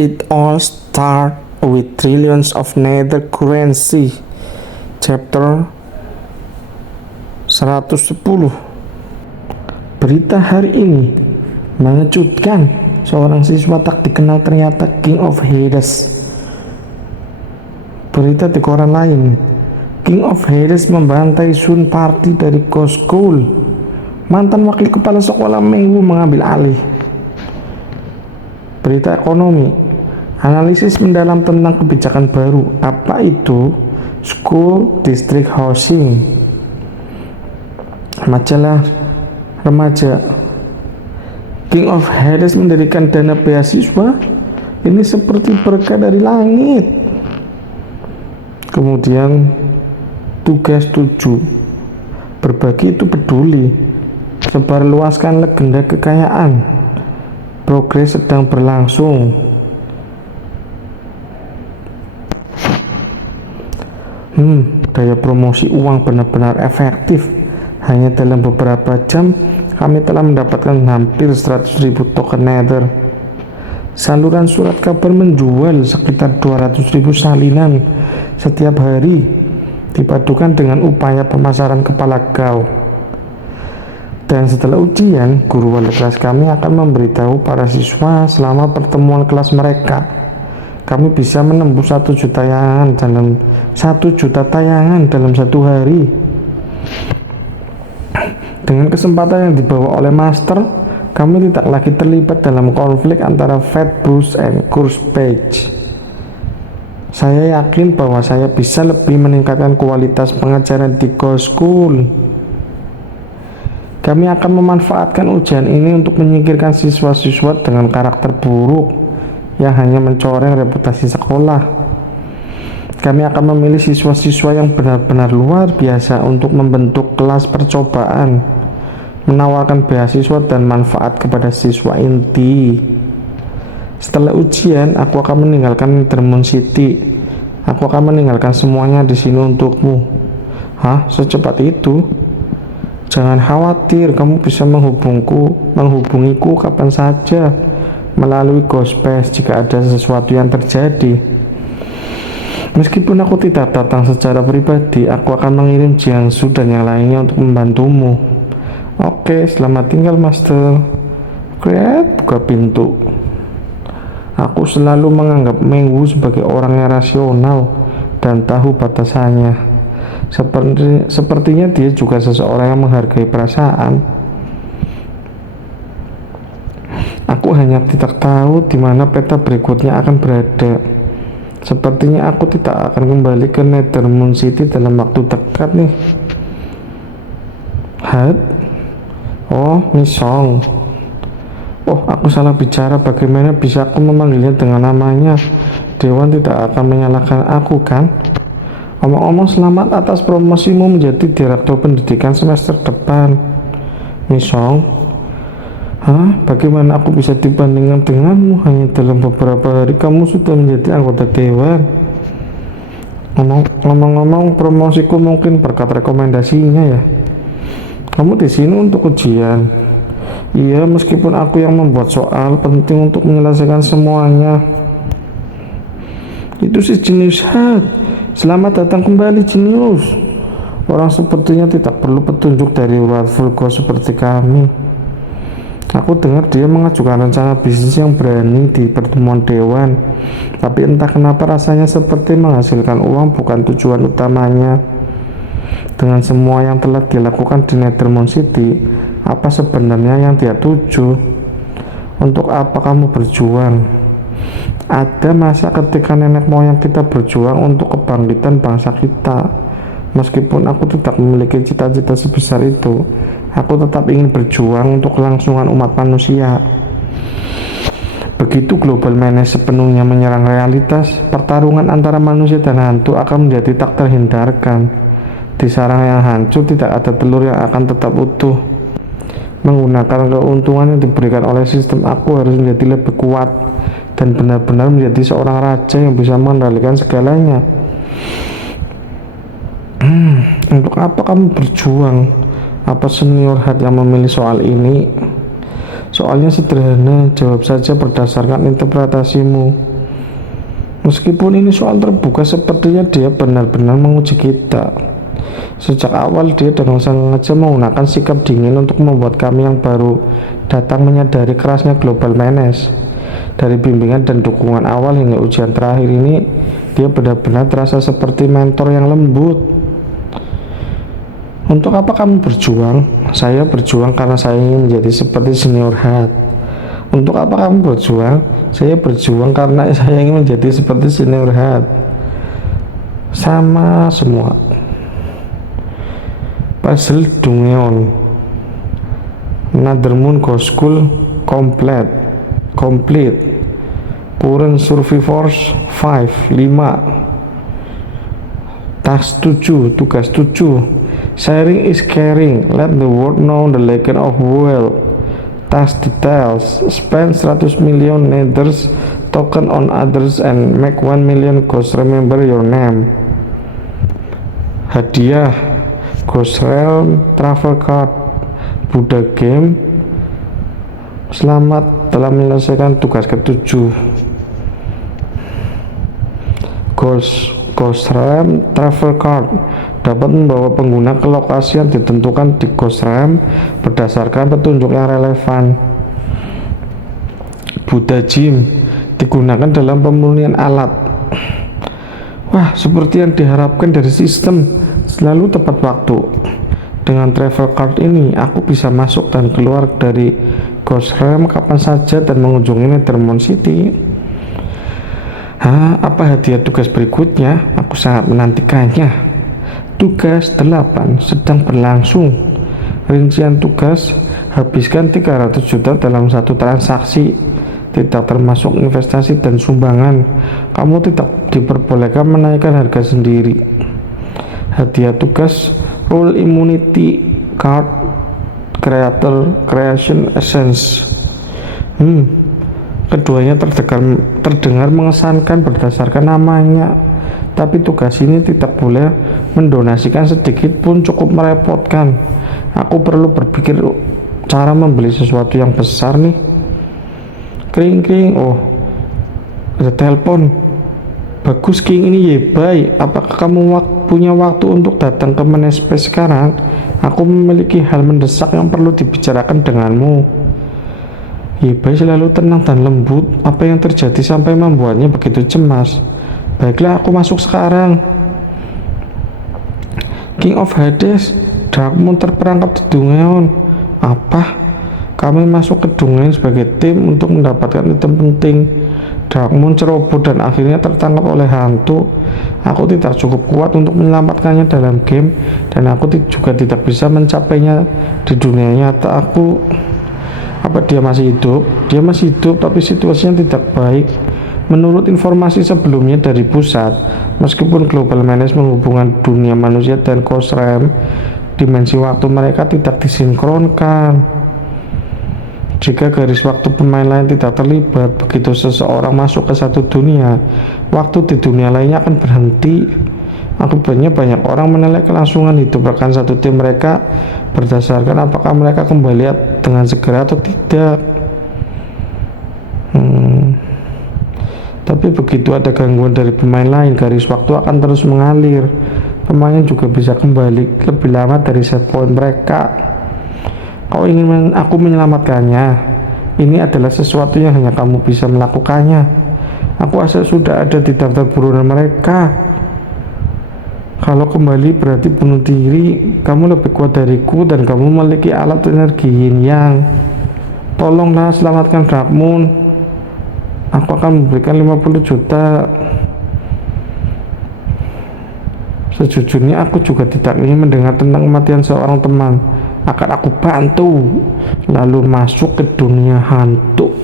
It all starts with trillions of nether currency. Chapter 110. Berita hari ini mengejutkan. Seorang siswa tak dikenal ternyata King of Hades. Berita di koran lain, King of Hades membantai Sun Party dari Ghost School. Mantan wakil kepala sekolah Mengwu mengambil alih. Berita ekonomi, analisis mendalam tentang kebijakan baru. Apa itu School District Housing? Majalah remaja, King of Hades mendirikan dana beasiswa. Ini seperti berkah dari langit. Kemudian tugas 7, berbagi itu peduli. Sebarluaskan legenda kekayaan. Progres sedang berlangsung. Daya promosi uang benar-benar efektif. Hanya dalam beberapa jam kami telah mendapatkan hampir 100.000 token nether. Saluran surat kabar menjual sekitar 200.000 salinan setiap hari, dipadukan dengan upaya pemasaran kepala gao. Dan setelah ujian, guru wali kelas kami akan memberitahu para siswa selama pertemuan kelas mereka. Kami bisa menembus 1 juta tayangan dalam 1 hari. Dengan kesempatan yang dibawa oleh master, kami tidak lagi terlibat dalam konflik antara Fat Bruce and Course Page. Saya yakin bahwa saya bisa lebih meningkatkan kualitas pengajaran di Ghost School. Kami akan memanfaatkan ujian ini untuk menyingkirkan siswa-siswa dengan karakter buruk yang hanya mencoreng reputasi sekolah. Kami akan memilih siswa-siswa yang benar-benar luar biasa untuk membentuk kelas percobaan, menawarkan beasiswa dan manfaat kepada siswa inti. Setelah ujian, aku akan meninggalkan Nethermoon City. Aku akan meninggalkan semuanya di sini untukmu. Hah? Secepat itu? Jangan khawatir, kamu bisa menghubungiku kapan saja melalui Ghost Pass jika ada sesuatu yang terjadi. Meskipun aku tidak datang secara pribadi, aku akan mengirim Jiangsu dan yang lainnya untuk membantumu. Oke, selamat tinggal, Master. Great, buka pintu. Aku selalu menganggap Mengwu sebagai orang yang rasional dan tahu batasannya. Sepertinya dia juga seseorang yang menghargai perasaan. Aku hanya tidak tahu di mana peta berikutnya akan berada. Sepertinya aku tidak akan kembali ke Nethermoon City dalam waktu dekat nih. Hat? Oh, Misong. Oh, aku salah bicara. Bagaimana bisa aku memanggilnya dengan namanya? Dewan tidak akan menyalahkan aku, kan? Omong-omong, selamat atas promosimu menjadi direktur pendidikan semester depan, Misong. Hah? Bagaimana aku bisa dibandingkan denganmu? Hanya dalam beberapa hari kamu sudah menjadi anggota dewan. Ngomong-ngomong, promosiku mungkin berkat rekomendasinya ya. Kamu di sini untuk ujian? Iya, meskipun aku yang membuat soal, penting untuk menyelesaikan semuanya. Itu si jenius Hat. Selamat datang kembali, jenius. Orang sepertinya tidak perlu petunjuk dari ular Virgo seperti kami. Aku dengar dia mengajukan rencana bisnis yang berani di pertemuan dewan, tapi entah kenapa rasanya seperti menghasilkan uang bukan tujuan utamanya. Dengan semua yang telah dilakukan di Nethermoon City, apa sebenarnya yang dia tuju? Untuk apa kamu berjuang? Ada masa ketika nenek moyang kita berjuang untuk kebangkitan bangsa kita. Meskipun aku tidak memiliki cita-cita sebesar itu, aku tetap ingin berjuang untuk kelangsungan umat manusia. Begitu global menace sepenuhnya menyerang realitas, pertarungan antara manusia dan hantu akan menjadi tak terhindarkan. Di sarang yang hancur tidak ada telur yang akan tetap utuh. Menggunakan keuntungan yang diberikan oleh sistem, aku harus menjadi lebih kuat dan benar-benar menjadi seorang raja yang bisa mengendalikan segalanya. Untuk apa kamu berjuang? Apa senior Hat yang memilih soal ini? Soalnya sederhana, jawab saja berdasarkan interpretasimu. Meskipun ini soal terbuka, sepertinya dia benar-benar menguji kita. Sejak awal dia dengan sengaja menggunakan sikap dingin untuk membuat kami yang baru datang menyadari kerasnya global manage. Dari bimbingan dan dukungan awal hingga ujian terakhir ini, dia benar-benar terasa seperti mentor yang lembut. Untuk apa kamu berjuang? Saya berjuang karena saya ingin menjadi seperti senior head. Untuk apa kamu berjuang? Saya berjuang karena saya ingin menjadi seperti senior head. Sama semua. Puzzle Dungeon, Another Moon Ghost School complete. Current Survivors 5. Task 7, tugas 7. Sharing is caring. Let the world know the legend of Will. Task details. Spend 100 million nethers token on others and make 1 million ghosts remember your name. Hadiah Ghost Realm Travel Card. Buddha Game. Selamat telah menyelesaikan tugas ke-7. Ghost Realm Travel Card dapat membawa pengguna ke lokasi yang ditentukan di Ghost Realm berdasarkan petunjuk yang relevan. Buddha Gym digunakan dalam pemurnian alat. Wah, seperti yang diharapkan dari sistem, selalu tepat waktu. Dengan travel card ini, aku bisa masuk dan keluar dari Ghost Realm kapan saja dan mengunjungi Nethermoon City. Apa hadiah tugas berikutnya? Aku sangat menantikannya. Tugas 8 sedang berlangsung. Rincian tugas: habiskan 300 juta dalam satu transaksi, tidak termasuk investasi dan sumbangan. Kamu tidak diperbolehkan menaikkan harga sendiri. Hadiah tugas: Rule Immunity Card Creator Creation Essence. Keduanya terdengar mengesankan berdasarkan namanya, tapi tugas ini tidak boleh mendonasikan sedikit pun, cukup merepotkan. Aku perlu berpikir cara membeli sesuatu yang besar nih. Kring, oh ada telepon. Bagus King, ini Yebai. Apakah kamu punya waktu untuk datang ke Manespace sekarang? Aku memiliki hal mendesak yang perlu dibicarakan denganmu. Yebai selalu tenang dan lembut. Apa yang terjadi sampai membuatnya begitu cemas? Baiklah, aku masuk sekarang. King of Hades, Darkmoon terperangkap di Dungeon. Apa? Kami masuk ke Dungeon sebagai tim untuk mendapatkan item penting. Darkmoon ceroboh dan akhirnya tertangkap oleh hantu. Aku tidak cukup kuat untuk menyelamatkannya dalam game, dan aku juga tidak bisa mencapainya di dunia nyata. Apa dia masih hidup? Dia masih hidup, tapi situasinya tidak baik. Menurut informasi sebelumnya dari pusat, meskipun Global Manage menghubungkan dunia manusia dan Ghost Realm, dimensi waktu mereka tidak disinkronkan. Jika garis waktu pemain lain tidak terlibat, begitu seseorang masuk ke satu dunia, waktu di dunia lainnya akan berhenti. Akibatnya banyak orang menilai kelangsungan hidup rekan satu tim mereka berdasarkan apakah mereka kembali dengan segera atau tidak. Tapi begitu ada gangguan dari pemain lain, garis waktu akan terus mengalir. Pemain juga bisa kembali lebih lama dari set point mereka. Kau ingin aku menyelamatkannya? Ini adalah sesuatu yang hanya kamu bisa melakukannya. Aku asal sudah ada di daftar buronan mereka. Kalau kembali berarti bunuh diri. Kamu lebih kuat dariku dan kamu memiliki alat energi yin yang. Tolonglah selamatkan Darkmoon. Aku akan memberikan 50 juta. Sejujurnya aku juga tidak ingin mendengar tentang kematian seorang teman. Akan aku bantu. Lalu masuk ke dunia hantu.